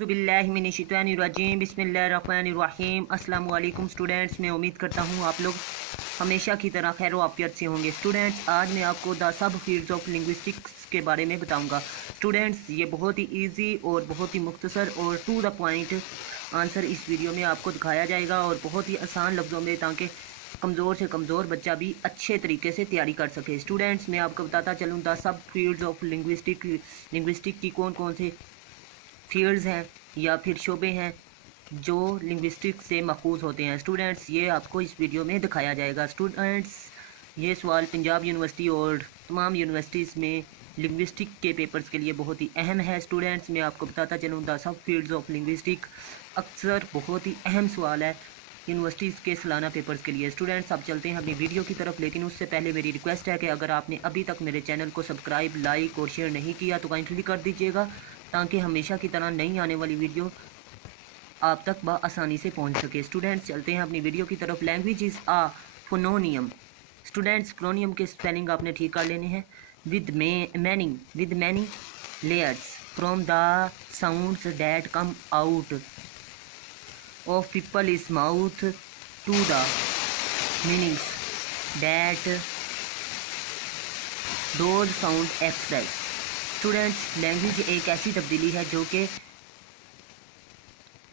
बिस्मिल्लाहिर्रहमानिर्रहीम बिस्मिल्लाहिर्रहमानिर्रहीम अस्सलाम वालेकुम स्टूडेंट्स। मैं उम्मीद करता हूँ आप लोग हमेशा की तरह खैर वाफियत से होंगे। स्टूडेंट्स, आज मैं आपको the sub fields of linguistics के बारे में बताऊंगा। स्टूडेंट्स, ये बहुत ही इजी और बहुत ही मुख्तसर और टू द पॉइंट आंसर इस वीडियो में आपको दिखाया जाएगा और बहुत ही आसान लफ्ज़ों में, ताकि कमज़ोर से कमज़ोर बच्चा भी अच्छे तरीके से तैयारी कर सके। स्टूडेंट्स, मैं आपको बताता चलूँ the sub fields of linguistic की कौन कौन से फील्ड्स हैं या फिर शोबे हैं जो लिंग्विस्टिक से मखूज़ होते हैं। स्टूडेंट्स, ये आपको इस वीडियो में दिखाया जाएगा। स्टूडेंट्स, ये सवाल पंजाब यूनिवर्सिटी और तमाम यूनिवर्सिटीज़ में लिंग्विस्टिक के पेपर्स के लिए बहुत ही अहम है। स्टूडेंट्स, मैं आपको बताता चलूँ the sub fields of linguistic अक्सर बहुत ही अहम सवाल है यूनिवर्सिटीज़ के सालाना पेपर्स के लिए। स्टूडेंट्स, अब चलते हैं अपनी वीडियो की तरफ, लेकिन उससे पहले मेरी रिक्वेस्ट है कि अगर आपने अभी तक मेरे चैनल को सब्सक्राइब, लाइक और शेयर नहीं किया तो काइंडली कर दीजिएगा, ताकि हमेशा की तरह नई आने वाली वीडियो आप तक आसानी से पहुंच सके। स्टूडेंट्स, चलते हैं अपनी वीडियो की तरफ। Language is a phenomenon. Students, phenomenon के स्पेलिंग आपने ठीक कर लेने हैं। With many layers from the sounds that come out of people's mouth to the meanings that those sound express. Students, language एक ऐसी तब्दीली है जो कि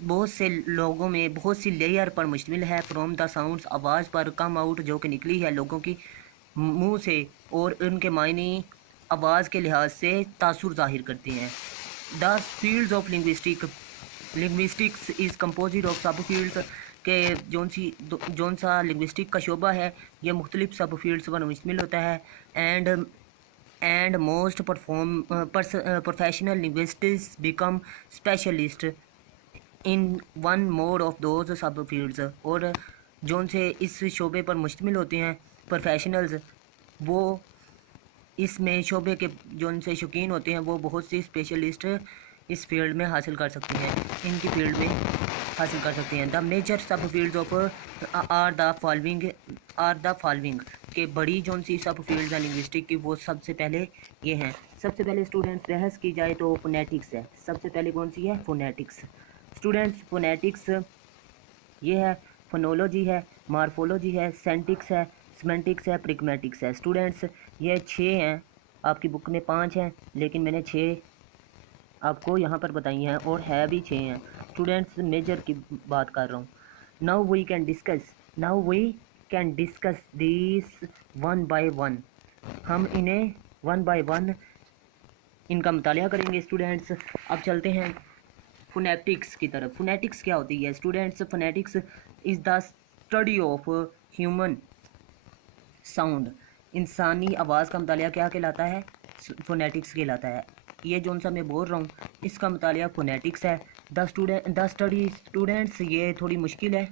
बहुत से लोगों में बहुत सी लेयर पर मुश्तमिल है। फ्रॉम द साउंड्स, आवाज़ पर, कम आउट जो कि निकली है लोगों की मुंह से और उनके मायने आवाज़ के लिहाज से तासुर ज़ाहिर करते हैं। The fields of linguistics is composite of सब फील्ड्स के जौन सा लिंग्विस्टिक का शोबा है ये मुख्तलिफ सब फील्ड्स पर मुश्तमिल होता है। And most professional linguistics become specialist in one mod of those सब फील्ड्स। और जौन से इस शोबे पर मुश्तमिल होते हैं प्रोफेशनल्स, वो इसमें शोबे के जौन से शौकीन होते हैं वो बहुत सी स्पेशलिस्ट इस फील्ड में हासिल कर सकते हैं, इनकी फील्ड में हासिल कर सकते हैं। The major subfields of are the following के बड़ी जौन सी सब फील्ड्स हैं लिंग्विस्टिक की, वो सबसे पहले ये हैं। सबसे पहले स्टूडेंट्स, बहस की जाए तो फोनेटिक्स है। सबसे पहले कौन सी है? फोनेटिक्स। स्टूडेंट्स, फोनेटिक्स ये है, फोनोलॉजी है, मार्फोलॉजी है, सेंटिक्स है, सिमेंटिक्स है, प्रिग्मेटिक्स है। स्टूडेंट्स, ये 6 हैं, आपकी बुक में 5 हैं, लेकिन मैंने 6 आपको यहाँ पर बताई हैं और है भी 6 हैं। स्टूडेंट्स, मेजर की बात कर रहा हूँ। Now we can discuss this one by one. हम इन्हें वन बाय वन इनका मुतालिया करेंगे। स्टूडेंट्स, अब चलते हैं फोनेटिक्स की तरफ। फोनेटिक्स क्या होती है? Students, phonetics is the study of human sound. इंसानी आवाज़ का मुतालिया क्या कहलाता है? फोनेटिक्स कहलाता है। ये जौन सा मैं बोल रहा हूँ इसका मुतालिया फोनेटिक्स है। द स्टडी स्टूडेंट्स, ये थोड़ी मुश्किल है,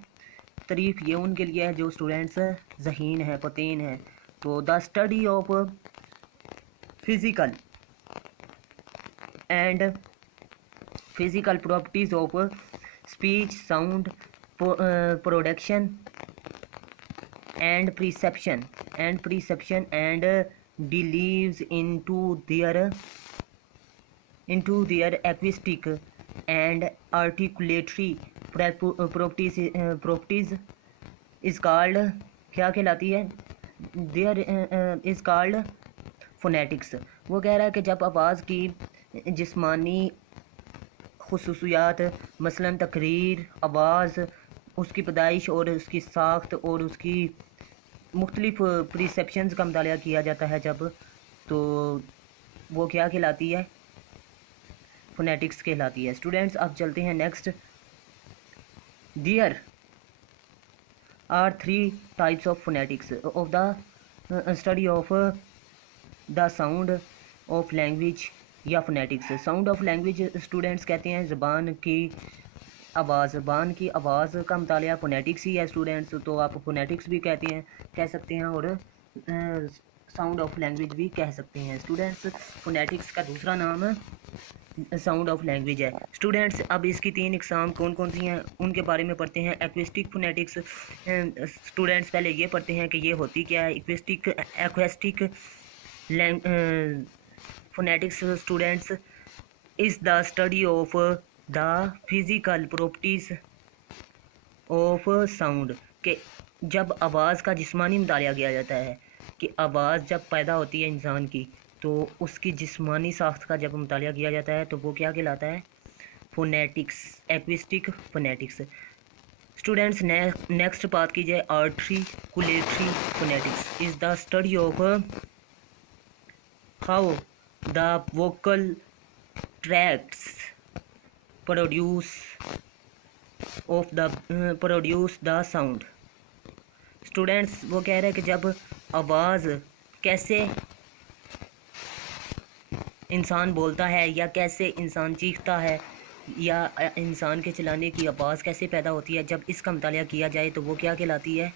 तारीफ ये उनके लिए है जो स्टूडेंट्स ज़हीन है, पतेन है। तो the study of physical properties of speech, sound production and perception and delves into their acoustic and articulatory properties is called, क्या कहलाती है? There is called phonetics। वो कह रहा है कि जब आवाज़ की जिस्मानी खुसूसियात, मसलन तकरीर, आवाज़, उसकी पैदाइश और उसकी साख्त और उसकी मुख्तलिफ प्रिसेप्शंस का मुतालिया किया जाता है जब, तो वो क्या कहलाती है? फोनेटिक्स कहलाती है। स्टूडेंट्स, अब चलते हैं next. There are 3 types of phonetics of the study of the sound of language या phonetics. Sound of language students कहते हैं ज़बान की आवाज़ का मुतालिया फोनेटिक्स ही है। स्टूडेंट्स, तो आप फोनेटिक्स भी कह सकते हैं और साउंड ऑफ लैंग्वेज भी कह सकते हैं। स्टूडेंट्स, फोनेटिक्स का दूसरा नाम साउंड ऑफ लैंग्वेज है। स्टूडेंट्स, अब इसकी 3 इकसाम कौन कौन सी हैं उनके बारे में पढ़ते हैं। Acoustic phonetics. स्टूडेंट्स, पहले ये पढ़ते हैं कि ये होती क्या है। Acoustic phonetics students is the study of the physical properties of sound के जब आवाज़ का जिस्मानी मुतालिया किया जाता है कि आवाज़ जब पैदा होती है इंसान की तो उसकी जिस्मानी साख्त का जब मुतालिया किया जाता है तो वो क्या कहलाता है? Phonetics, acoustic phonetics. Students next बात की जाए articulatory phonetics is the study of how the vocal tracts produce the sound. Students वो कह रहे हैं कि जब आवाज़ कैसे इंसान बोलता है या कैसे इंसान चीखता है या इंसान के चलाने की आवाज़ कैसे पैदा होती है, जब इसका मुतालिया किया जाए तो वो क्या कहलाती है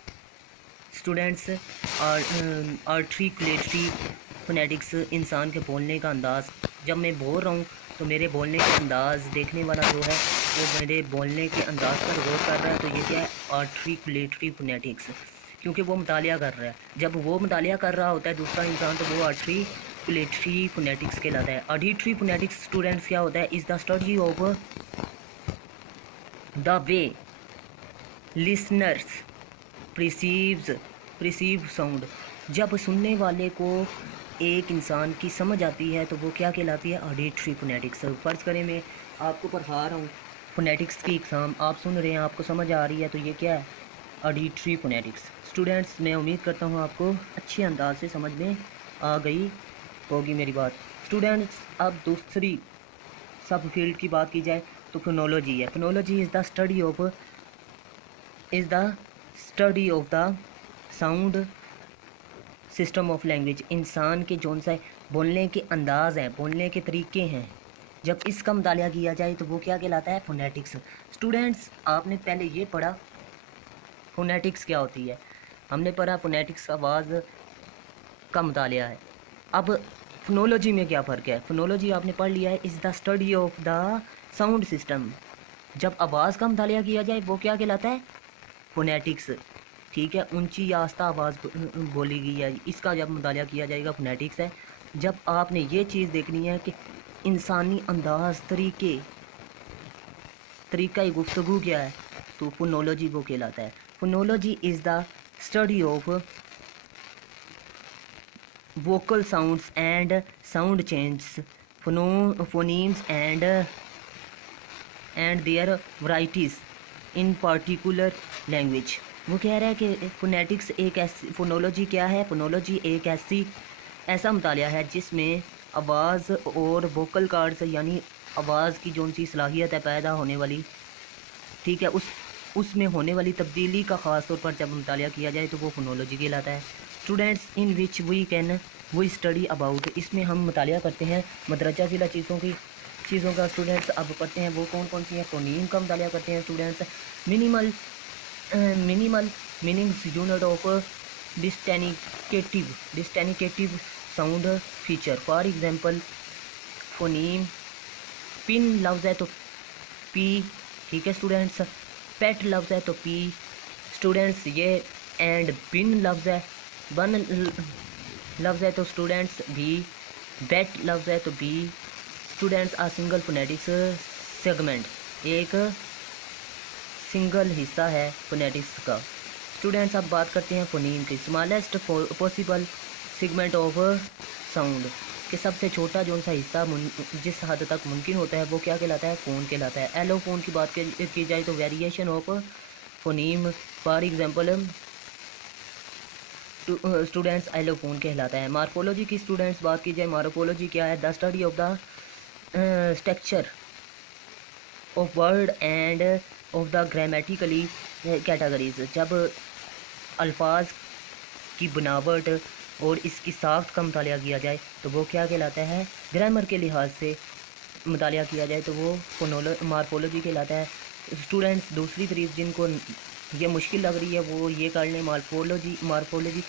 स्टूडेंट्स? आर्टिकुलेटरी फोनेटिक्स इंसान के बोलने का अंदाज़। जब मैं बोल रहा हूँ तो मेरे बोलने का अंदाज़ देखने वाला जो है वो मेरे बोलने के अंदाज़ पर गौर कर रहा है, तो ये क्या है? आर्टिकुलेटरी फोनेटिक्स, क्योंकि वो मुतालिया कर रहा है। जब वो मुतालिया कर रहा होता है दूसरा इंसान तो वो आर्टिकुलेटरी फोनेटिक्स कहलाता है। ऑडिटरी फोनेटिक्स स्टूडेंट्स क्या होता है? Is the study of the way listeners perceive sound. जब सुनने वाले को एक इंसान की समझ आती है तो वो क्या कहलाती है? Auditory phonetics. फ़र्ज़ करें मैं आपको पढ़ा रहा हूँ फोनेटिक्स की एग्ज़ाम, आप सुन रहे हैं, आपको समझ आ रही है, तो ये क्या है? Auditory phonetics. स्टूडेंट्स मैं उम्मीद करता हूँ आपको अच्छे अंदाज से समझ में आ गई होगी मेरी बात। स्टूडेंट्स अब दूसरी सब फील्ड की बात की जाए तो फोनोलॉजी है। Phonology is the study of the sound system of language. इंसान के जौन सा बोलने के अंदाज़ हैं, बोलने के तरीके हैं, जब इसका मुतालिया किया जाए तो वो क्या कहलाता है? फोनेटिक्स। स्टूडेंट्स आपने पहले ये पढ़ा फोनेटिक्स क्या होती है, हमने पढ़ा फोनेटिक्स आवाज़ का मुतालिया है। अब फोनोलॉजी में क्या फ़र्क है? फोनोलॉजी आपने पढ़ लिया है, is the study of the sound system. जब आवाज़ का मुतालिया किया जाए वो क्या कहलाता है? फोनेटिक्स। ठीक है, ऊंची या आस्ता आवाज़ बोली गई है, इसका जब मुतालिया किया जाएगा फोनेटिक्स है। जब आपने ये चीज़ देखनी है कि इंसानी अंदाज़ तरीका गुफ्तगू क्या है तो फोनोलॉजी वो कहलाता है। Phonology is the study of vocal sounds and sound changes, phonemes and their varieties in particular language। वो कह रहा है कि फोनेटिक्स एक ऐसी, फोनोलॉजी क्या है? फोनोलॉजी एक ऐसा मुतालिया है जिसमें आवाज़ और वोकल कार्ड्स यानी आवाज़ की जो सी सलाहियत है पैदा होने वाली, ठीक है, उसमें होने वाली तब्दीली का ख़ास तौर पर जब मुतालिया किया जाए तो वो फोनोलॉजी कहलाता है। Students in which we study about, इसमें हम मुतालिया करते हैं मदरजा ज़िला चीज़ों का। स्टूडेंट्स अब पढ़ते हैं वो कौन कौन सी हैं। फोनीम का मुतालिया करते हैं students. Minimal meanings unit of distinctive sound feature. For example phoneme, pin लफ्ज़ है तो पी, ठीक है स्टूडेंट्स। पेट लफ्ज़ है तो पी स्टूडेंट्स ये, एंड बिन लफ्ज़ है, बन लफ्ज़ है तो स्टूडेंट्स बी, बेट लफ्ज़ है तो बी स्टूडेंट्स। आ सिंगल फोनेटिक्स सेगमेंट, एक सिंगल हिस्सा है फोनेटिक्स का। स्टूडेंट्स अब बात करते हैं फोनीम की। Smallest possible segment of sound, कि सबसे छोटा जो सा हिस्सा जिस हद तक मुमकिन होता है वो क्या कहलाता है? फ़ोन कहलाता है। एलोफोन की बात की जाए तो variation of phoneme, for example students allophone कहलाता है। मार्फोलॉजी की स्टूडेंट्स बात की जाए, मार्फोलॉजी क्या है? The study of the structure of word end of the grammatically categories. जब अल्फाज की बनावट और इसकी साख्त का मुतालिया किया जाए तो वो क्या कहलाता है? ग्रामर के लिहाज से मुतालिया किया जाए तो वो मार्फोलॉजी कहलाता है। स्टूडेंट्स दूसरी तरीफ जिनको ये मुश्किल लग रही है वो ये कर लें मार्फोलॉजी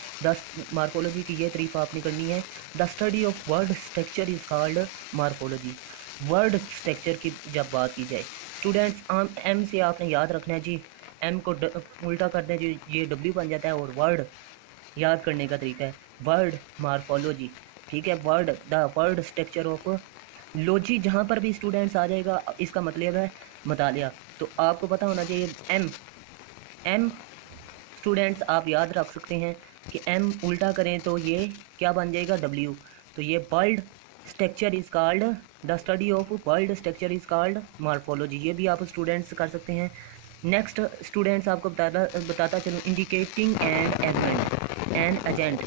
की ये तरीफ आपने करनी है। The study of word structure is called morphology. Word structure की जब बात की जाए स्टूडेंट्स, एम से आपने याद रखना है जी, एम को उल्टा कर दें जी, ये डब्ल्यू बन जाता है और वर्ड याद करने का तरीका है वर्ड मार्फोलॉजी, ठीक है। The word structure of logy जहाँ पर भी स्टूडेंट्स आ जाएगा इसका मतलब है मुतालिया। तो आपको पता होना चाहिए एम। एम स्टूडेंट्स आप याद रख सकते हैं कि एम उल्टा करें तो ये क्या बन जाएगा डब्ल्यू। तो ये world structure is called, the study of world structure is called morphology. ये भी आप स्टूडेंट्स कर सकते हैं। नेक्स्ट स्टूडेंट्स आपको बताता चलूँ इंडिकेटिंग एन एजेंट,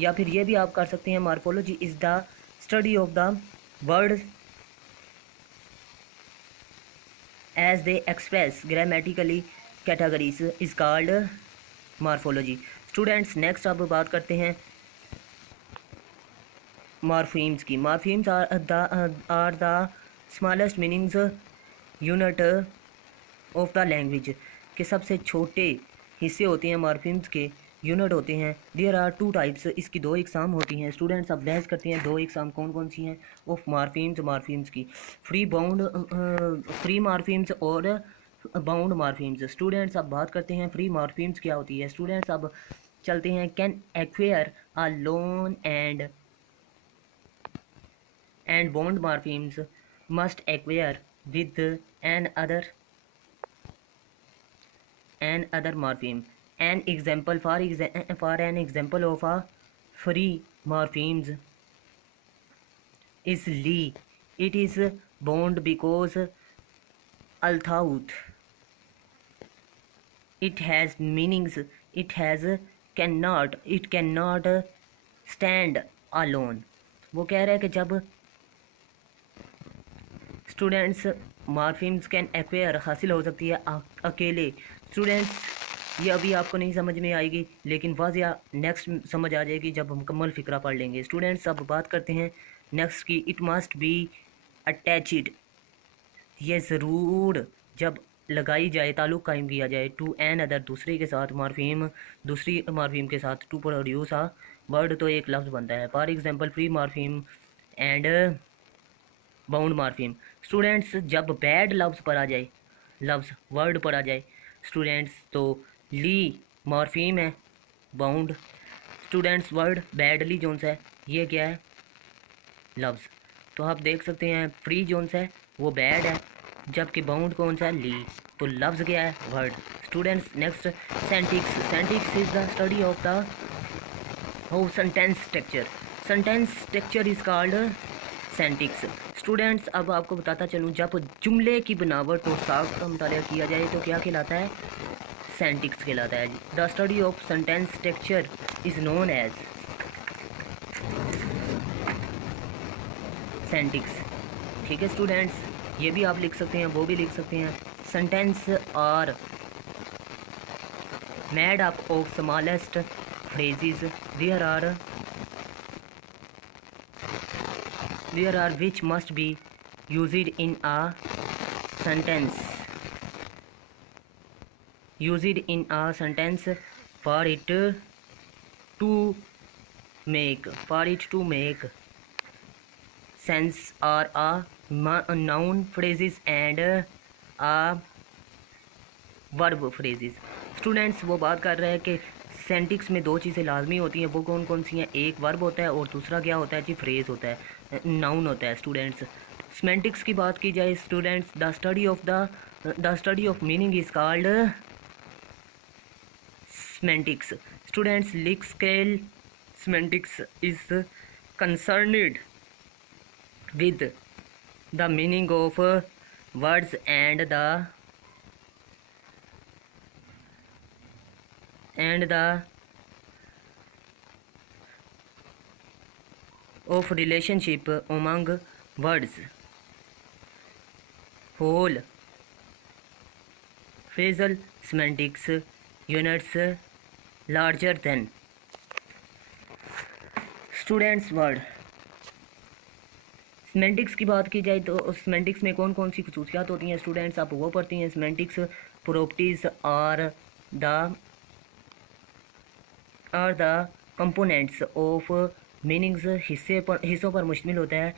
या फिर ये भी आप कर सकते हैं morphology is the study of the word as they express grammatically categories is called morphology। Students next अब बात करते हैं मॉर्फीम्स की। Morphemes are the smallest meanings unit of the language के सबसे छोटे हिस्से होते हैं मॉर्फीम्स के, यूनिट होते हैं। देयर आर टू टाइप्स, इसकी दो एग्ज़ाम होती हैं। स्टूडेंट्स अब बहस करते हैं दो एग्ज़ाम कौन कौन सी हैं ऑफ मॉर्फीम्स की, फ्री मॉर्फीम्स और बाउंड मॉर्फीम्स। स्टूडेंट्स अब बात करते हैं फ्री मॉर्फीम्स क्या होती है। स्टूडेंट्स अब चलते हैं can acquire alone and bound morphemes must acquire with another morpheme। An example for an example of a free morphemes is Lee. It is bound because although it has meanings, it cannot stand alone। वो कह रहा है कि जब students morphemes can acquire हासिल हो सकती है अकेले। स्टूडेंट्स ये अभी आपको नहीं समझ में आएगी, लेकिन वाज़िया नेक्स्ट समझ आ जाएगी जब मुकम्मल फ़िक्रा पढ़ लेंगे। स्टूडेंट्स अब बात करते हैं नेक्स्ट की, इट मस्ट बी अटैच्ड। ये ज़रूर जब लगाई जाए, ताल्लुक़ कायम किया जाए, टू एन अदर दूसरे के साथ, दूसरी मॉर्फीम के साथ, टू प्रोड्यूस आ वर्ड, तो एक लफ्ज़ बनता है। For example free morpheme and bound morpheme. Students जब बैड लफ्ज़ पर आ जाए, लफ्ज़ वर्ड पर आ जाए स्टूडेंट्स, तो ली मॉर्फीम है, bound students word badly zone सा है, ये क्या है लफ्ज़। तो आप देख सकते हैं फ्री जोन सा है वो बैड है, जबकि बाउंड कौन सा है ली, तो लफ्ज़ क्या है word. Students next syntax is the study of the how sentence structure is called syntax. Students अब आपको बताता चलूँ जब जुमले की बनावट और साख का मुताला किया जाए तो क्या कहलाता है, सेंटिक्स कहलाता है। The study of sentence structure is known as syntax. ठीक है स्टूडेंट्स, ये भी आप लिख सकते हैं, वो भी लिख सकते हैं। Sentence are made up of smallest phrases there are which must be used in a sentence for it to make sense, or a noun phrases and a verb phrases। Students वो बात कर रहे हैं कि सेंटिक्स में दो चीज़ें लाजमी होती हैं, वो कौन कौन सी हैं, एक वर्ब होता है और दूसरा क्या होता है जी, फ्रेज होता है, नाउन होता है। स्टूडेंट्स सेमेंटिक्स की बात की जाए students, the study of meaning is called semantics. Students lexical semantics is concerned with the meaning of words and the of relationship among words, whole phrasal semantics units larger than। Students word semantics की बात की जाए तो semantics में कौन कौन सी खसूसियात होती हैं स्टूडेंट्स, आप वो पढ़ती हैं। Semantics properties are the components of meanings, हिस्सों पर मुश्तमिल होता है।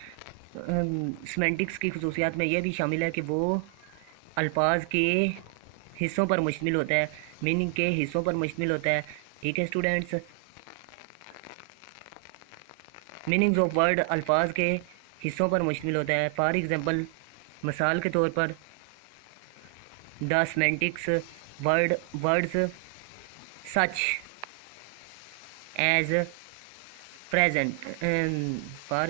सेमेंटिक्स की खसूसियात में यह भी शामिल है कि वो अल्फाज के हिस्सों पर मुश्तमिल होता है, मीनिंग के हिस्सों पर मुश्तमिल होता है। ठीक है स्टूडेंट्स, मीनिंग्स ऑफ वर्ड अल्फाज के हिस्सों पर मुश्तमिल होता है। फॉर एग्ज़ाम्पल, मिसाल के तौर पर, the semantics words such as present for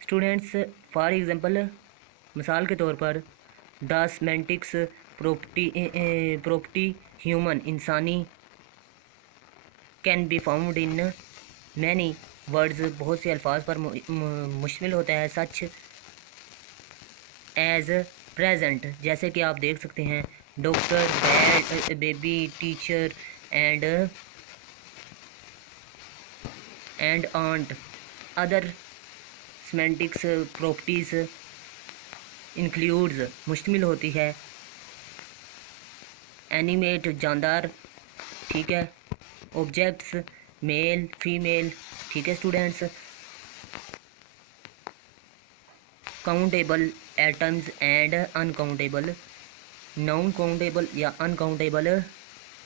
students, for example, मिसाल के तौर पर, द सेमेंटिक्स प्रॉपर्टी ह्यूमन इंसानी can be found in many words, बहुत से अल्फाज पर मुश्तमिल होता है। सच एज प्रेजेंट, जैसे कि आप देख सकते हैं, doctor, dad, baby, teacher and aunt. Other semantics properties includes, मुश्तमिल होती है, एनिमेट, जानदार, ठीक है, ऑब्जेक्ट्स, मेल, फीमेल, ठीक है students, countable atoms and uncountable, non countable या अनकाउंटेबल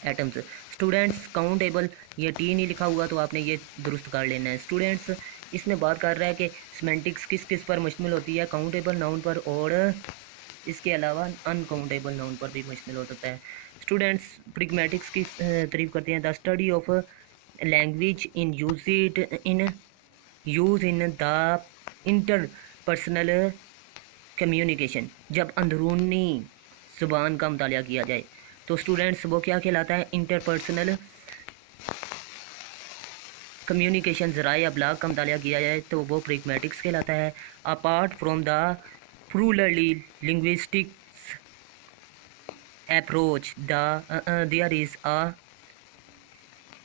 एटम्स। स्टूडेंट्स, काउंटेबल ये टी नहीं लिखा हुआ तो आपने ये दुरुस्त कर लेना है। स्टूडेंट्स, इसमें बात कर रहा है कि सेमेंटिक्स किस किस पर मुश्तमिल होती है, काउंटेबल नाउन पर और इसके अलावा अनकाउंटेबल नाउन पर भी मुश्तमिल हो सकता है। स्टूडेंट्स, प्रिग्मेटिक्स की तारीफ करते हैं। The study of language in use in the interpersonal communication, जब अंदरूनी ज़ुबान का मुतालिया किया जाए तो स्टूडेंट्स वो क्या कहलाता है, इंटरपर्सनल कम्युनिकेशन, ज़राए अबलाग का मुतालिया किया जाए तो वो प्रिग्मेटिक्स कहलाता है। Apart from the purely linguistics approach, there is a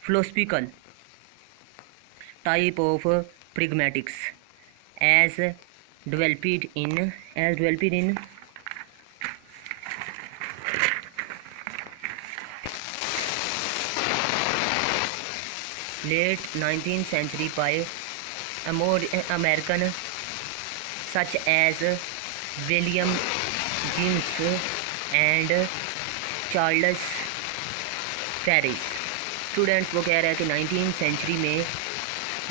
philosophical type of pragmatics as developed in late 19th century by American such as William James and Charles Paris. Students, वो कह रहा है कि 19th सेंचुरी में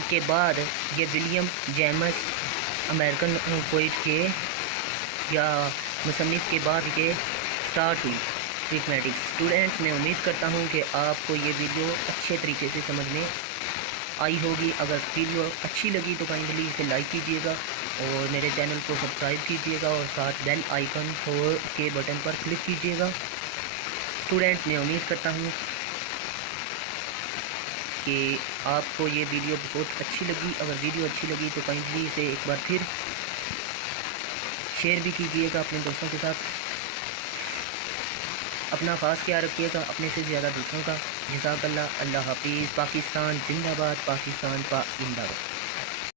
के बाद ये William James American poet के या मुसन्निफ के बाद ये स्टार्ट हुई प्रिग्मेटिक्स। स्टूडेंट्स, मैं उम्मीद करता हूँ कि आपको ये वीडियो अच्छे तरीके से समझ में आई होगी। अगर वीडियो अच्छी लगी तो काइंडली इसे लाइक कीजिएगा और मेरे चैनल को सब्सक्राइब कीजिएगा और साथ बेल आइकन के बटन पर क्लिक कीजिएगा। स्टूडेंट्स, मैं उम्मीद करता हूँ कि आपको ये वीडियो बहुत अच्छी लगी। अगर वीडियो अच्छी लगी तो काइंडली इसे एक बार फिर शेयर भी कीजिएगा अपने दोस्तों के साथ। अपना ख़ास ख्याल रखिएगा, अपने से ज़्यादा दूसरों का। जज़ाकल्लाह। अल्लाह हाफिज़। पाकिस्तान जिंदाबाद, पाकिस्तान जिंदाबाद।